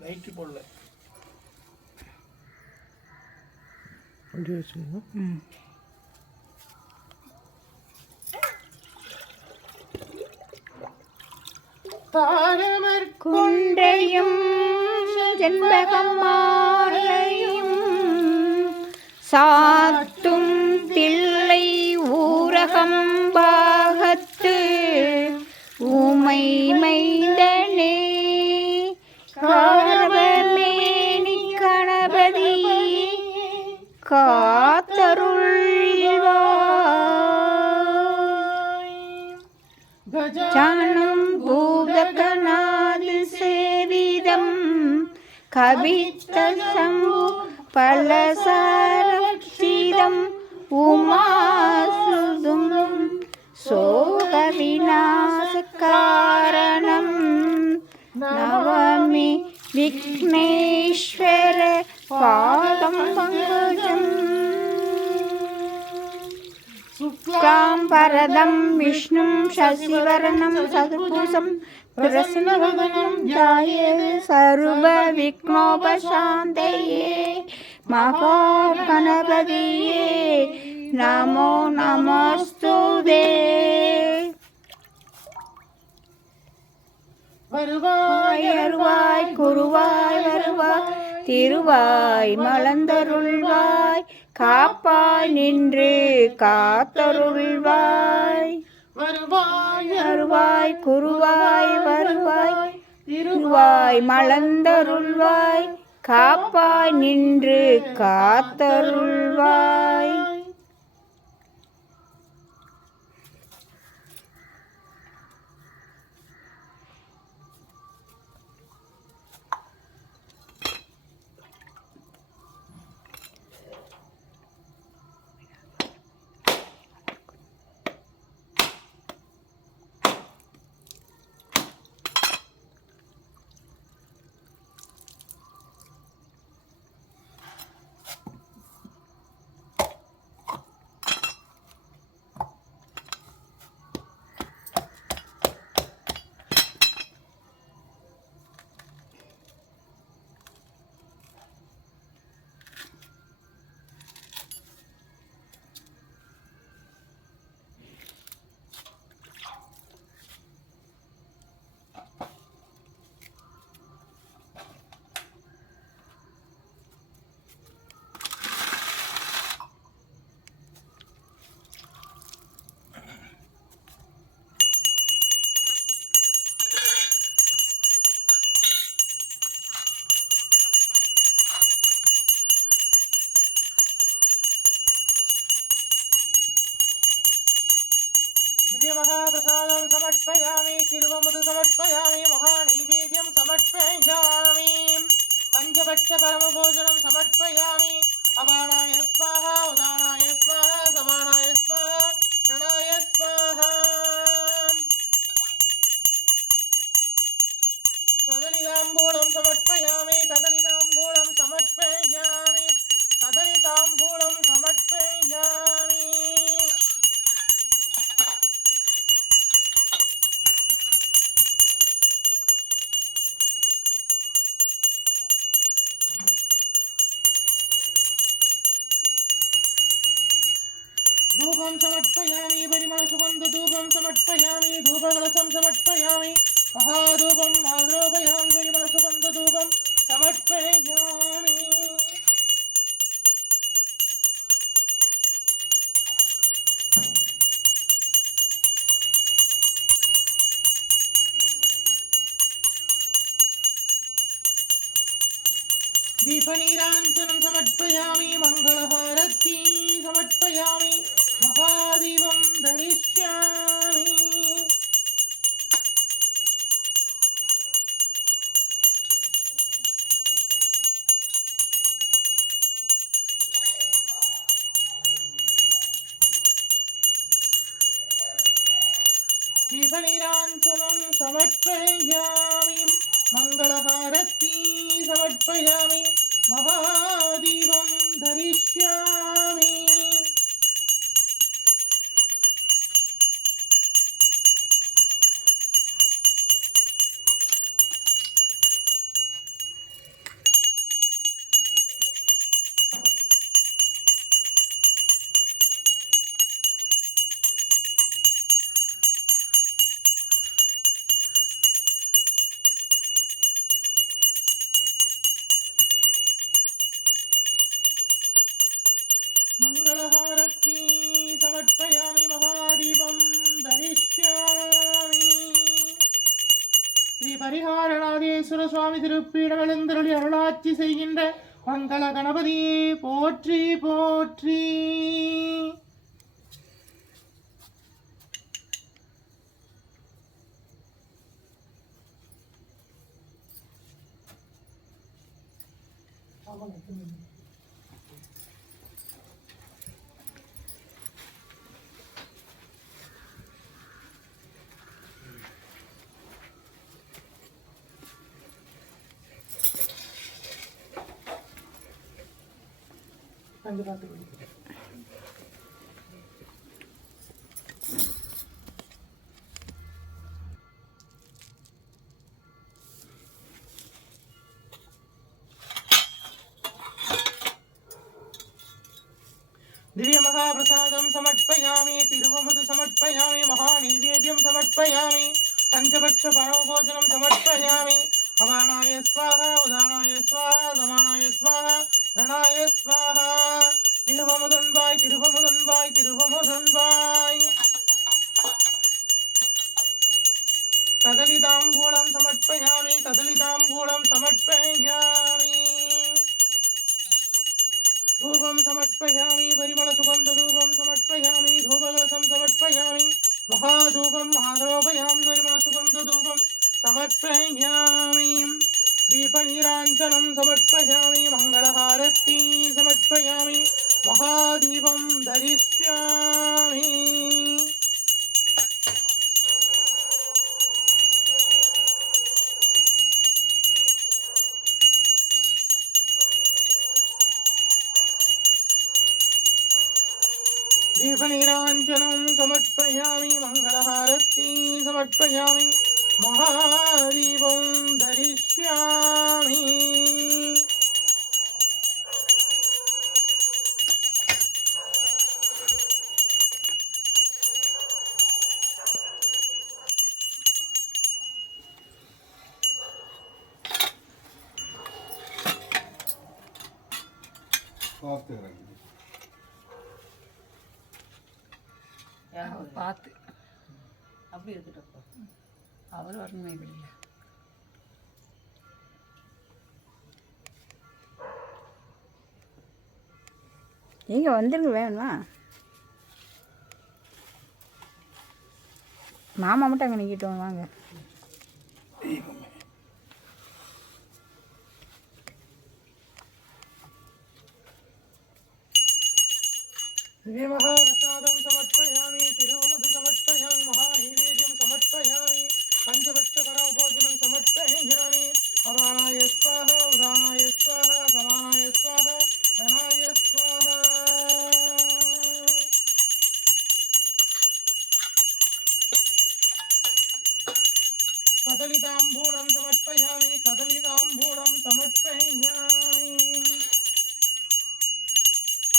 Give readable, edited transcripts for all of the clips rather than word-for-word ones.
Night போடல அப்படி வச்சுக்கோங்க. தாரமர் குன்றையும் ஜென்பகம் மாலையும் சாத்தும் தில்லை ஊரகம் பாகத்து ஊமை மைந்தனே காரவமேனி கணபதி காத்தருள்வாய் ஜானம் பூதகநாதி சேவிதம் கவித்த சம்பு பலசாரக்ஷிதம் உமாசுதும் சோக விநாச காரணம் நவமி விக்னேஸ்வர பாதம் பங்குஜம் சுக்லாம் பரதம் விஷ்ணும் சசிவரணம் சதுர்பூஷம் பிரசன்னவதனம் ध्यायेत् सर्व विघ्नोपशान्तये महागणपतये நமோ நமஸ்துதே. வருவாய் அருவாய் குருவாய் வருவாய் திருவாய் மலர்ந்தருள்வாய் காப்பாய் நின்று காத்தருள்வாய் வருவாய் அருவாய் குருவாய் வருவாய் திருவாய் மலர்ந்தருள்வாய் காப்பாய் நின்று காத்தருள்வாய். दिव्यमहाप्रसादं समर्पयामि तिरुवमुदु समर्पयामि महानैवेद्यं समर्पयामि पञ्चभक्षकर्मभोजनं समर्पयामि अपानाय स्वाहा उदानाय स्वाहा समानाय स्वाहा प्रणाय स्वाहा कदलिताम्बूलं समर्पयामि कदलिताम्बूलं समर्पयामि कदलिताम्बूलं समर्पयामि धूपं समर्पयामि परिमलसुगन्धधूपं समर्पयामि धूपकलशं समर्पयामि महाधूपं आरोपयामि परिमलसुगन्धधूपं समर्पयामि दीपनीराञ्जनं समर्पयामि मङ्गलहारती समर्पयामि महादीपं दरिष्यामि दीपनीराञ्जनं समर्पयामि मङ्गलहारती समर्पयामि महादीपं धरिष्यामि मङ्गलहारती समर्पयामि महादीपं दरिष्यामि ஸ்ரீ பரிகாரநாதேஸ்வர சுவாமி திருப்பீடம் எழுந்தருளி அருளாட்சி செய்கின்ற மங்கள கணபதியே போற்றி போற்றி. दिव्य महाप्रसादं समर्पयामि तिरुवमुदु समर्पयामि महानैवेद्यं समर्पयामि पंचभक्ष परोभोजनं समर्पयामि अवानाय स्वाहा उदानाय स्वाहा समानाय स्वाहा ரணாய स्वाहा திருவமுதன்பாய் திருவமுதன்பாய் திருவமுதன்பாய் கதலிதாம்பூலம் சமர்ப்பயாமி கதலிதாம்பூலம் சமர்ப்பயாமி धूपं समर्पयामि परिमल सुगंध धूपं समर्पयामि धूपकलशं समर्पयामि महाधूपं आरोपयामि परिमल सुगंध धूपं समर्पयामि दीपनीराञ्जनं समर्पयामि मंगलहारती समर्पयामि महादीपं दरिष्यामि दीपनीराञ्जनं समर्पयामि मङ्गलहारती समर्पयामि महादीपं दरिष्यामि பார்த்து அப்படி இருக்கட்டும் அவர் வரணுமே வெளியில் நீங்கள் வந்துருங்க வேணுமா மாமா மட்டும் அங்கே நிற்கிட்டோம் வாங்க महाप्रसादं समर्पयामि तिरुवमुदु समर्पयामि महानैवेद्यं समर्पयामि पञ्चभक्षपरोभोजनं समर्पयामि अवानाय स्वाहा उदानाय स्वाहा समानाय स्वाहा रणाय स्वाहा कदलिताम्बूलं समर्पयामि कदलिताम्बूलं समर्पयामि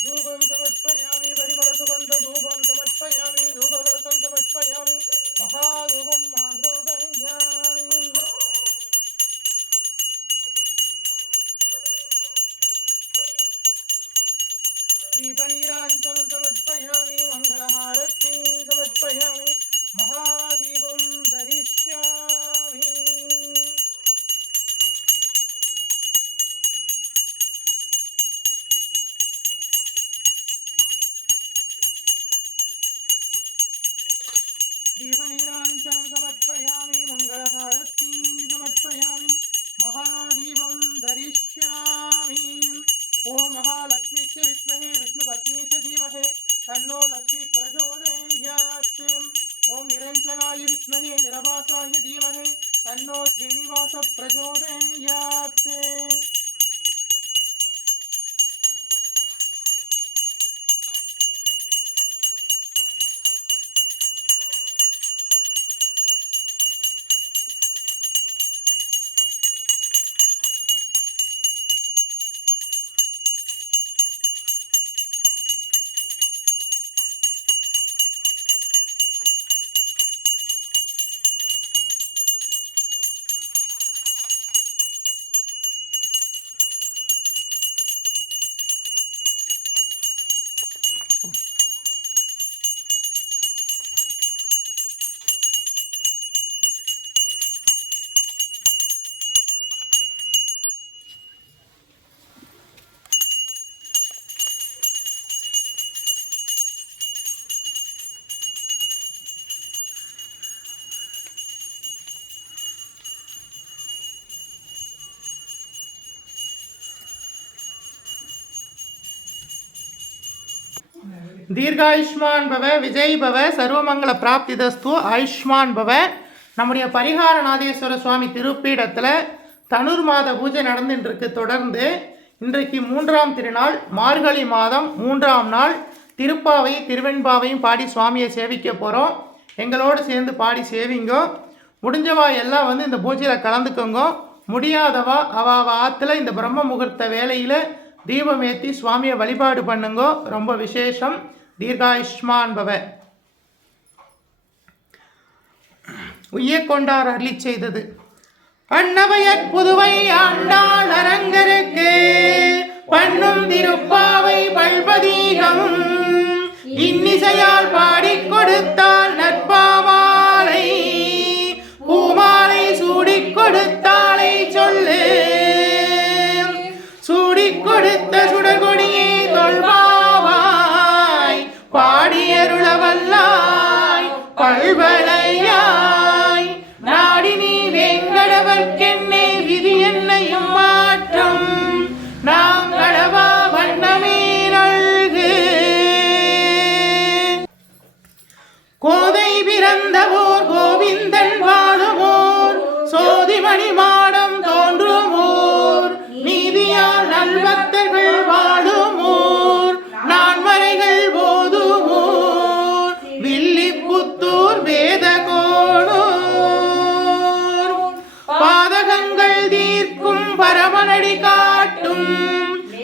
धूपं समर्पयामि परिमल सुगंध धूपं समर्पयामि धूपकलशं समर्पयामि महाधूपं आरोपयामि दीपनीराञ्जनं समर्पयामि मङ्गलहारती समर्पयामि महादीपं दरिष्यामि दीपनीराञ्जनं समर्पयामि मङ्गलहारती समर्पयामि महादीपं दरिष्यामि ॐ महालक्ष्मीस्य विद्महे विष्णुपत्नी च धीमहि तन्नो लक्ष्मी प्रचोदयात् ॐ निरञ्जनाय विद्महे निरभासाय धीमहि तन्नो श्रीनिवास प्रचोदयात् தீர்காயுஷ்மான் பவ, விஜய் பவ, சர்வமங்கல பிராப்திதஸ்து, ஆயுஷ்மான் பவ. நம்முடைய பரிகாரநாதேஸ்வர சுவாமி திருப்பீடத்தில் தனுர் மாத பூஜை நடந்துட்டு இருக்கு. தொடர்ந்து இன்றைக்கு 3ஆம் திருநாள், மார்கழி மாதம் 3ஆம் நாள். திருப்பாவை திருவெண்பாவையும் பாடி சுவாமியை சேவிக்க போகிறோம். எங்களோடு சேர்ந்து பாடி சேவிங்கோ. முடிஞ்சவா எல்லாம் வந்து இந்த பூஜையில் கலந்துக்கோங்க. முடியாதவா அவ ஆற்றுல இந்த பிரம்ம முகூர்த்த வேலையில் தீபம் ஏற்றி சுவாமியை வழிபாடு பண்ணுங்க. ரொம்ப விசேஷம். தீர்காயுஷ்மான் பவ. உய்யக்கொண்டார் அருளி செய்தது. அன்னவையற் புதுவை ஆண்டாள் அரங்கருக்கு பண்ணும் திருப்பாவை பல்பதீகம் இன்னிசையால் பாடிக் கொடுத்தாள் நற்பாமாலை பூமாலை சூடிக் கொடுத்தாளை சொல்லு சூடிக் கொடுத்த சுடர்கொடியே தொல்பாவாய் பாடியருளவல்லாய் பல்வளையாய் நாடி நீ வேங்கடவர்க்கென்னே விதி என்னையும் மாற்றம் நாங்களவா வண்ணமே நல்கு. கோதை பிறந்தவோர் கோவிந்தன் வாழுமோர் சோதிமணி மாடம் தோன்றுமோர் நீதியால் நல்பக்தர்கள் வாழுமோர் நான்மறைகள் போதுமோர் வில்லிபுத்தூர் வேதகோணூர் பாதகங்கள் தீர்க்கும் பரமனடி காட்டும்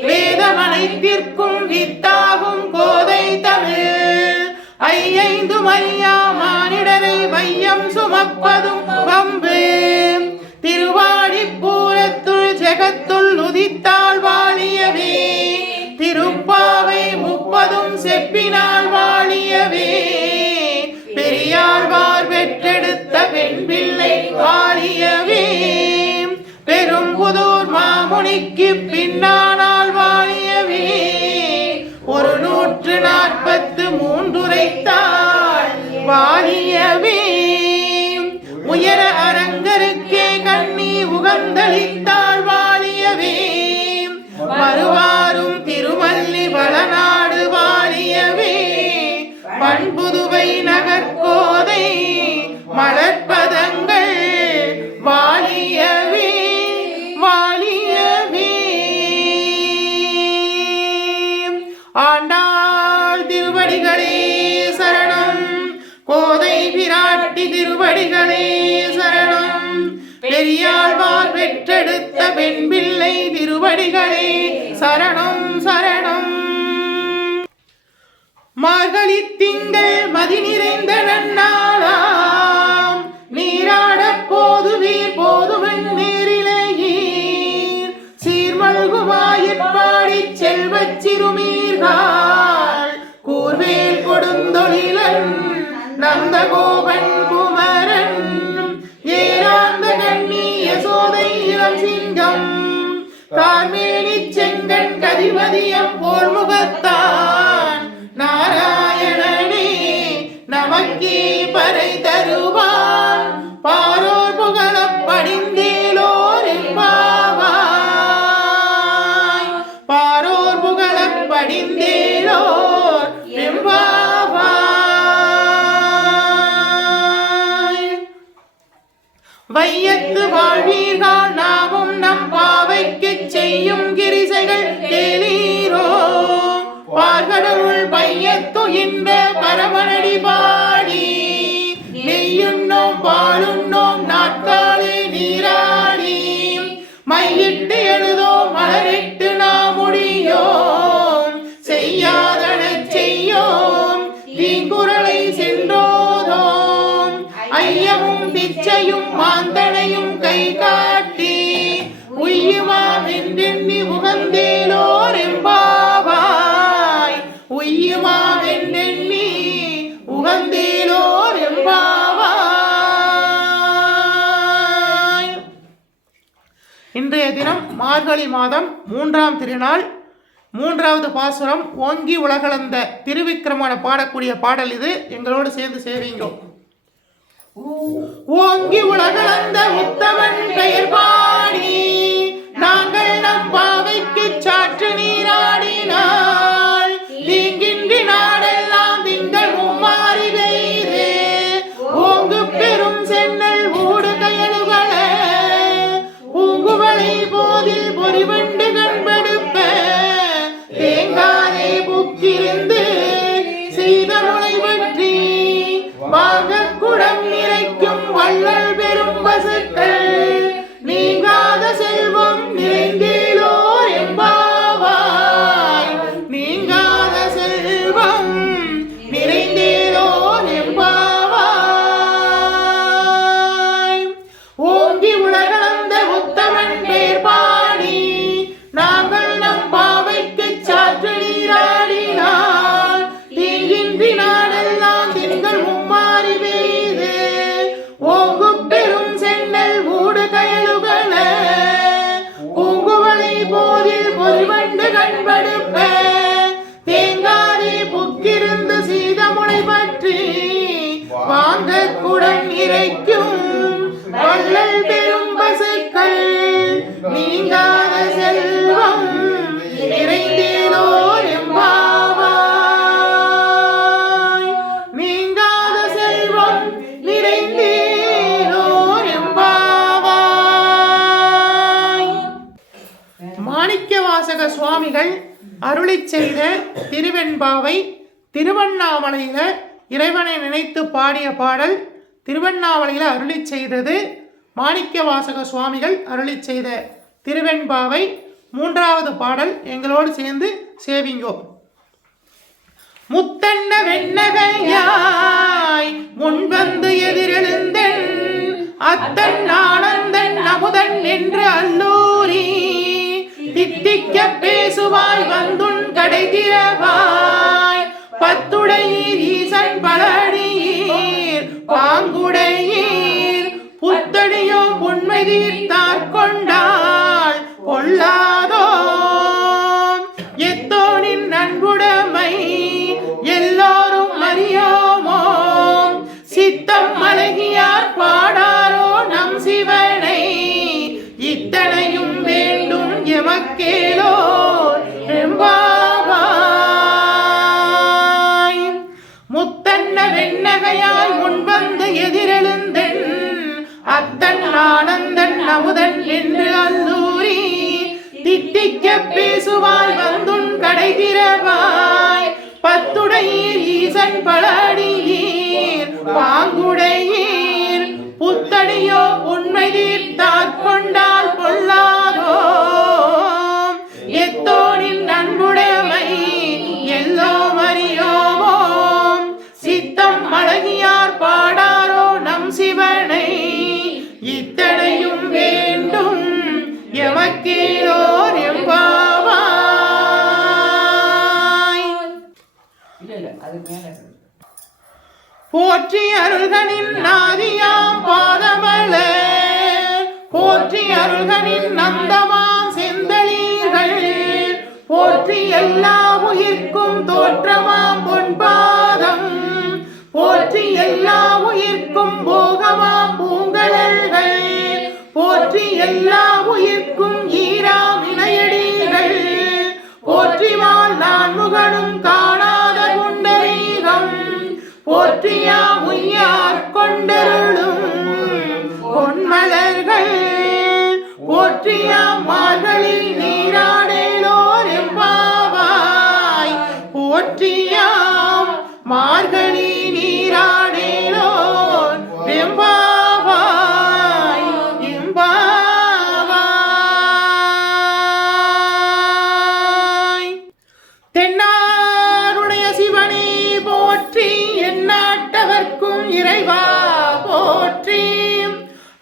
வேதமனைத்திற்கும் வித்தாகும் கோதை தமிழ் ஐந்து மையா மானிடரை வையம் சுமப்பதும் வம்பு திருவாடிப்பூரத்துள் ஜெகத்துள் உதித்தாள் வாழியவே திருப்பாவை 30 செப்பினால் வாழியவே பெரியாழ்வார் பெற்றெடுத்த பெண் பிள்ளை வாழியவே பெரும்புதூர் மாமுனிக்கு பின்னானால் வாழியவே 143 உரைத்தாள் வாழியவே உயர அரங்கருக்கே கண்ணி உகந்தளித்தாள் வாழியவே வருவாரும் திருமல்லி வளநாடு வாழியவே பண்புதுவை நகர்கோதை மலர்பதங்கள் வாழியவே வாழியவே. ஆண்டாள் திருவடிகளே சரணம். கோதை பிராட்டி திருவடிகளே சரணம். பெரியாழ்வார் பெற்றெடுத்த பெண் பிள்ளை திருவடிகளே சரணம் சரணம். மார்கழி திங்கள் மதி நிறைந்த நன்னாளாம் நீராடப் போதுவீர் போதுவெண் நீரிலேயீர் சீர்மல்குமாயிற்பாடி செல்வச் சிறுமீர்கள் கூர்வேல் கொடுந்தொழிலன் நந்தகோபன் குமரன் ஏராந்த கண்ணி யசோதை இளம் சிங்கம் கார்மேனி செங்கண் கதிமதியம் போல் முகத்தான் நாராயணனே நமக்கே பறை தருவான் பாரோர் புகழப் படிந்தேலோர் எம்பாவாய் பாரோர் புகழப் படிந்தேலோர் எம்பாவாய். வையத்து வாழ்வீர்கள் நாமும் நம் பாவைக்கு செய்யும் கிரிசைகள் கேளீரோ பார்கடவுள் பையத்துகின்ற பரமனடி பாடி நெய்யுண்ணோம் பாலுண்ணோம் நாட்காலே நீராடி மையிட்டு எழுதோம் மலரிட்டு நாம் முடியோம் செய்யாதன செய்யோம் தீங்குறளை சென்றோதோம் ஐயமும் பிச்சையும் மாந்தனையும் கை காட்டி உய்யுமாம் என்றெண்ணி உகந்தேலோர் எம்பாவாய் உய்யுமாம் என்றெண்ணி உகந்தேலோர் எம்பாவாய். இன்றைய தினம் மார்கழி மாதம் 3ஆம் திருநாள் 3வது பாசுரம். ஓங்கி உலகளந்த திருவிக்கிரமனை பாடக்கூடிய பாடல் இது. எங்களோடு சேர்ந்து சேவிங்கோ. ஓங்கி உலகளந்த உத்தமன் பெயர் பாடி நாங்கள் நம் பாவைக்கு சாற்று நீராடினாள் தீங்கின்றி நாடல் பொறிவண்டு கண்படுப்ப தேங்காதே புக்கிருந்து செய்த முளை பற்றி வாங்க குடம் நிறைக்கும் வள்ளல் பெரும் பசுக்கள் நீங்காத செல்வம் நிறைந்தேலோ எம்பாவாய் நீங்காத செல்வம் நிறைந்தேலோ எம்பாவாய் ஓங்கி உலகளந்த உத்தமன் பேர் பாடி நாங்கள் நம் பாவைக்கு சாற்று நீராடினார் தீங்கின்றி நாடெல்லாம் திங்கள் மும்மாறி பெய்து ஓங்கு பெரும் சென்னல் ஊடு கயலுகள பூங்குவலை போதில் பொறிவண்டு கண்படுப்ப தேங்காதே புக்கிருந்து சீதமுனை பற்றி வாங்க குடன் இறைக்கும் வள்ளல் பெரும் பசுக்கள் நீங்காத செல்வம் நிறைந்தேலோ எம்பாவாய் நீங்காத செல்வம் நிறைந்தேலோ எம்பாவாய். மாணிக்கவாசக சுவாமிகள் அருளிச் செய்த திருவெண்பாவை திருவண்ணாமலையில இறைவனை நினைத்து பாடிய பாடல். திருவண்ணாமலையில் அருளிச் செய்தது மாணிக்கவாசக சுவாமிகள் அருளிச் செய்த திருவெண்பாவை. 3வது பாடல் எங்களோடு சேர்ந்து சேவிங்கோ. முத்தன்ன வெண்ணகையாய் முன்வந்து எதிரெழுந்தன் அத்தன் ஆனந்தன் அமுதன் என்று அல்லூரி தித்திக்க பேசுவாய் வந்துன் கடை திறவாய் பத்துடையீர் ஈசன் பலடியீர் பாங்குடையீர் புத்தடியோ உண்மை தீர்த்தாற் கொண்டாள் பொல்லாதோ எத்தோனின் நன்குடைமை எல்லோரும் அறியோமோ சித்தம் மலகியார் பாடாரோ நம் சிவனை இத்தனையும் வேண்டும் எமக்கேலோ எம்பாவாய். முத்தன்ன வெண்ணகையாய் முன்வந்து எதிரெழுந்தன் அத்தன் ஆனந்தன் அமுதன் என்று அல்லூரி தித்திக்க பேசுவாய் வந்துன் கடை திறவாய் பத்துடையீர் ஈசன் பலடியீர் பாங்குடையீர் புத்தடியோ உண்மை தீர்த்தாற் கொண்டால் பொல்லாதோ எத்தோனின் நன்குடைமை எல்லோம் அறியோமோ சித்தம் அழகியார் பாடாரோ நம் சிவனை இத்தனையும் வேண்டும் எமக்கேலோர் எம்பாவாய். போற்றி அருள்கனின் நாதியாம் பாதமலர் போற்றி அருள்கனின் நந்தமாம் செந்தளீர்கள் போற்றி எல்லா உயிர்க்கும் தோற்றமாம் பொன்பாதம் போற்றி எல்லா உயிர்க்கும் போகமாம் பூங்கலர்கள் போற்றி எல்லா உயிர்க்கும் ஈராம் இணையடிகள் போற்றி வாழ் நான்முகனும் காணாத குண்டரீகம் போற்றியா உய்யார் கொண்டருளும் பொன்மலர்கள் போற்றியா மார்களில் நீராடேலோர் எம்பாவாய் போற்றியாம் மார்கழி நீராடேலோர் எம்பாவாய் எம்பாவாய். தென்னாருடைய சிவனே போற்றி எந்நாட்டவர்க்கும் இறைவா போற்றி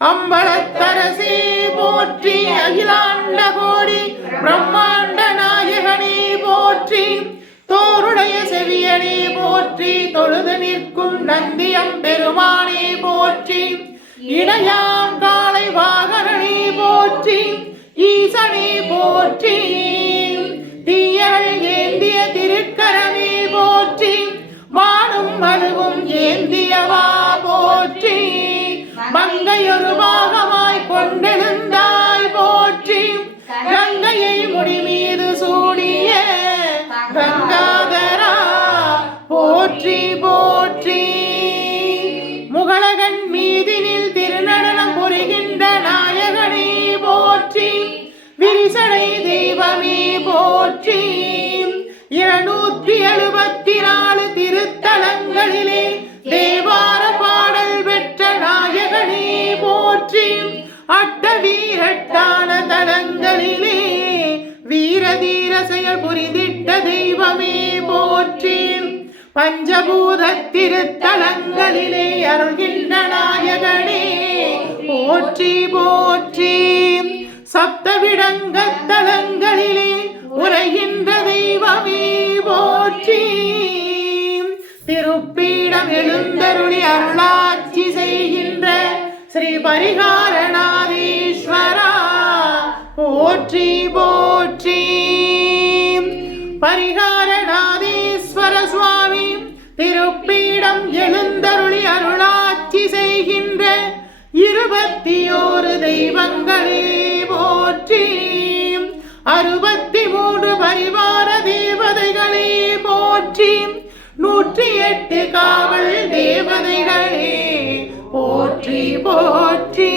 அம்பலத்தரசே போற்றி அகிலாண்ட கோடி பிரம்மாண்ட நாயகனே போற்றி தோருடைய செவியனே போற்றி தொழுது நிற்கும் நந்தியம் பெருமானே போற்றி இடையாம் காலை வாகனனே போற்றி ஈசனே போற்றி தீயல் ஏந்திய திருக்கரமே போற்றி வானும் மழுவும் ஏந்தியவா போற்றி மங்கையொரு பாகமாய் கொண்டெழுந்தாய் போற்றி கங்கையை முடி மீது சூடிய கங்காதரா போற்றி போற்றி முகலகன் மீதினில் திருநடனம் புரிகின்ற அணிசடை தெய்வமே போற்றி. 274 திருத்தலங்களிலே தேவார பாடல் பெற்ற நாயகனே போற்றி. அட்டவீரட்டான தலங்களிலே வீரதீர செயல் புரிந்திட்ட தெய்வமே போற்றி. பஞ்சபூத திருத்தலங்களிலே அருள்கின்ற நாயகனே போற்றி போற்றி. சப்தவிடங்கத்தலங்களிலே உரைகின்ற தெய்வமே போற்றி. திருப்பீடம் எழுந்தருளி அருளாட்சி செய்கின்ற ஸ்ரீ பரிகாரநாதீஸ்வரா போற்றி போற்றி. பரிகாரநாதீஸ்வர சுவாமி திருப்பீடம் எழுந்தருளி அருளாட்சி செய்கின்ற 21 தெய்வங்களே போற்றி. 63 பரிவார தேவதைகளே போற்றி. 108 காவல் தேவதைகளே போற்றி போற்றி.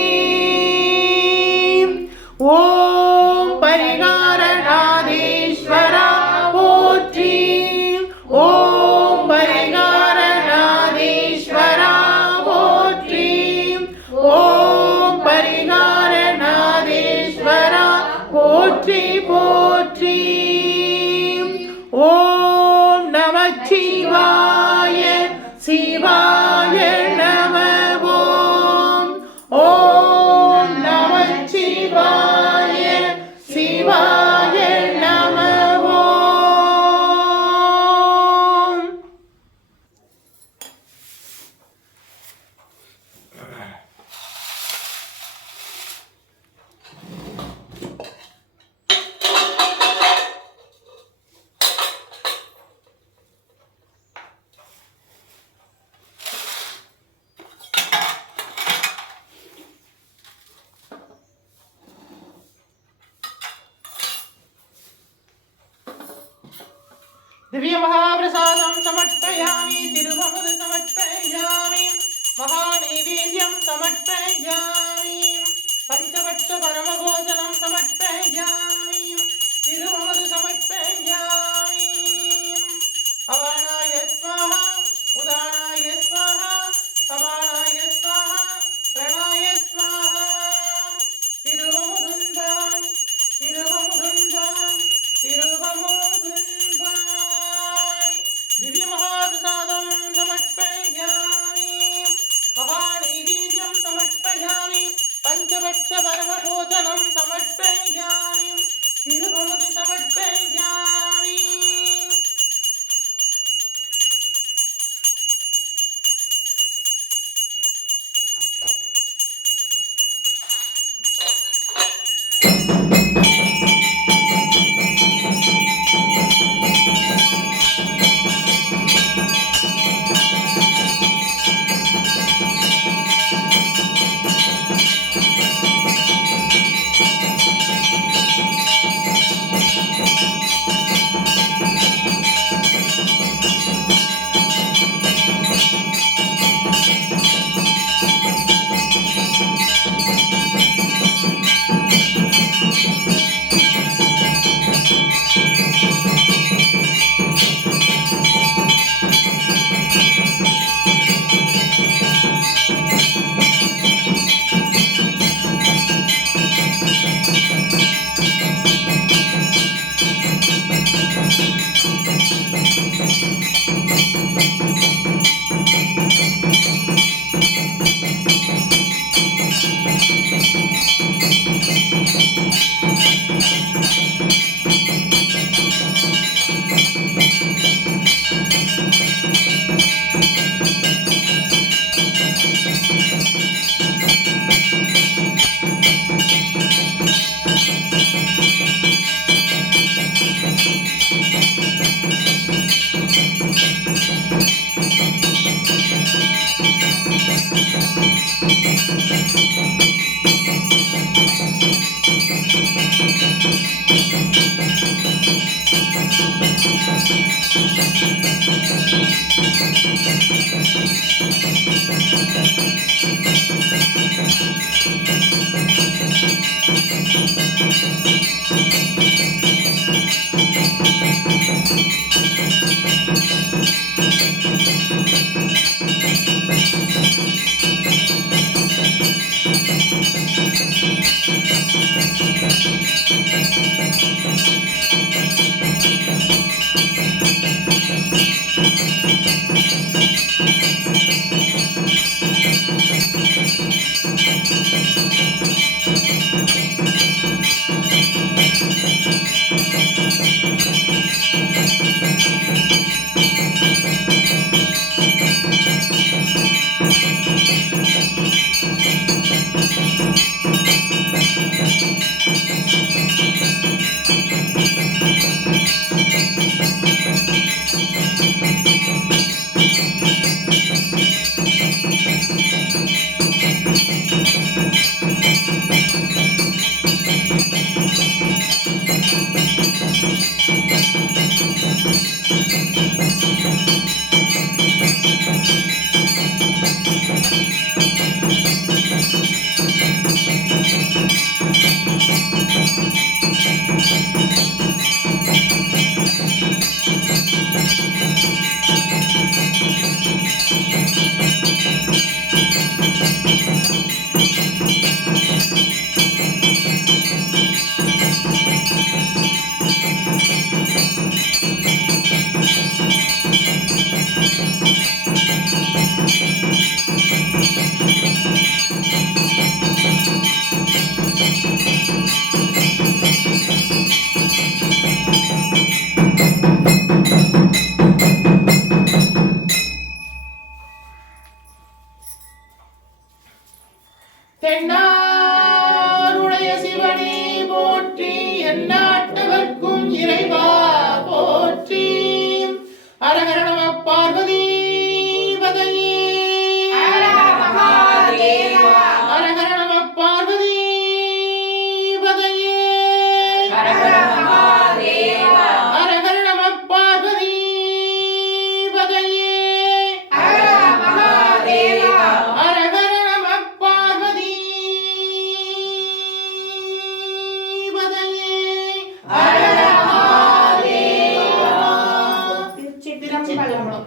ஓம் பரிகாரநாதீஸ்வரா போற்றி. ஓம் பரிகாரநாதீஸ்வரா போற்றி. ஓம் பரிகாரநாதீஸ்வரா போற்றி போற்றி. ஓம் நமச்சிவாய சிவாய நம. ஓம் நமச்சிவாய சிவாய நம. दिव्य महाप्रसादं समर्पयामि. तिरुवमुद समर्पयामि. महानैवेद्यं समर्पयामि. पंचभक्ष परमभोजनं समर्पयामि. तिरुवमुद समर्पयामि. अवाणाय स्वाहा उदानाय स्वाहा समानाय स्वाहा प्रणाय स्वाहा. तिरुवमुदुंदाय तिरुवमुदुंदाय तिरुवमुदुंदाय. दिव्य महाप्रसादं समर्पयामि. महानैवेद्यं समर्पयामि. पंचभक्ष परमभोजनं समर्पयामि. तिरुवमुद समर्पयामि. தென்னாருடைய சிவனே போற்றி, எந்நாட்டவர்க்கும் இறைவா போற்றி. அரஹர நம பார்வதி பதையே, அரஹர நம பார்வதி பதையே, அரஹர நம பார்வதி பதையே, அரஹர நம பார்வதி பதையே, அரஹர திருச்சிற்றம்பலம்.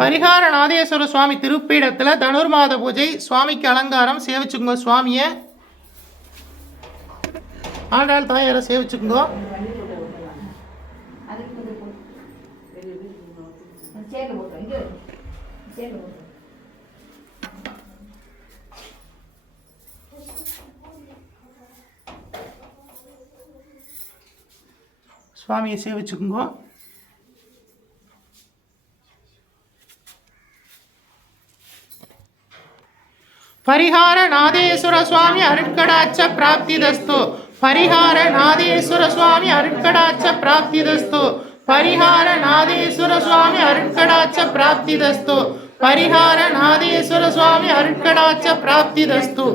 பரிகார நாதேஸ்வர சுவாமி திருப்பீடத்தில் தனுர்மாத பூஜை. சுவாமிக்கு அலங்காரம். சேவிச்சுக்கோங்க சுவாமியை. ஆண்டாள் தாயாரை சேவிச்சுக்கோங்க. சுவாமியை சேவிச்சுக்கோங்க. பரிகார நாதேஸ்வர சுவாமி அருட்கடாட்ச பிராப்திதஸ்து. பரிகார நாதேஸ்வர சுவாமி அருட்கடாட்ச பிராப்திதஸ்து. பரிகார நாதேஸ்வர சுவாமி அருட்கடாட்ச பிராப்திதஸ்து. பரிகார நாதேஸ்வர சுவாமி அருட்கடாட்ச பிராப்திதஸ்து.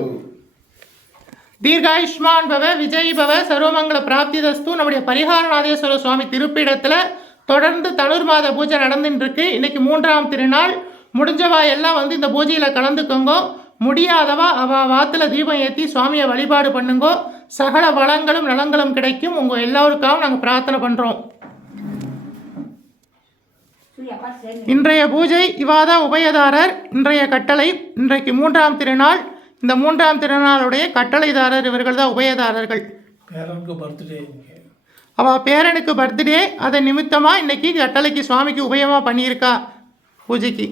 தீர்காயுஷ்மான் பவ, விஜய் பவ, சர்வமங்கல பிராப்திதஸ்து. நம்முடைய பரிகார நாதேஸ்வர சுவாமி திருப்பீடத்தில் தொடர்ந்து தனுர்மாத பூஜை நடந்துட்டு இருக்கு. இன்னைக்கு 3ஆம் திருநாள். முடிஞ்சவா எல்லாம் வந்து இந்த பூஜையில் கலந்துக்கோங்க. முடியாதவா அவ வாத்துல தீபம் ஏற்றி சுவாமியை வழிபாடு பண்ணுங்கோ. சகல வளங்களும் நலங்களும் கிடைக்கும். உங்கள் எல்லோருக்காகவும் நாங்கள் பிரார்த்தனை பண்ணுறோம். இன்றைய பூஜை இவாதா உபயதாரர். இன்றைய கட்டளை. இன்றைக்கு 3ஆம் திருநாள். இந்த 3ஆம் திருநாளுடைய கட்டளைதாரர் இவர்கள் தான் உபயதாரர்கள். அவள் பேரனுக்கு பர்த்டே. அதை நிமித்தமாக இன்னைக்கு கட்டளைக்கு சுவாமிக்கு உபயமாக பண்ணியிருக்கா பூஜைக்கு.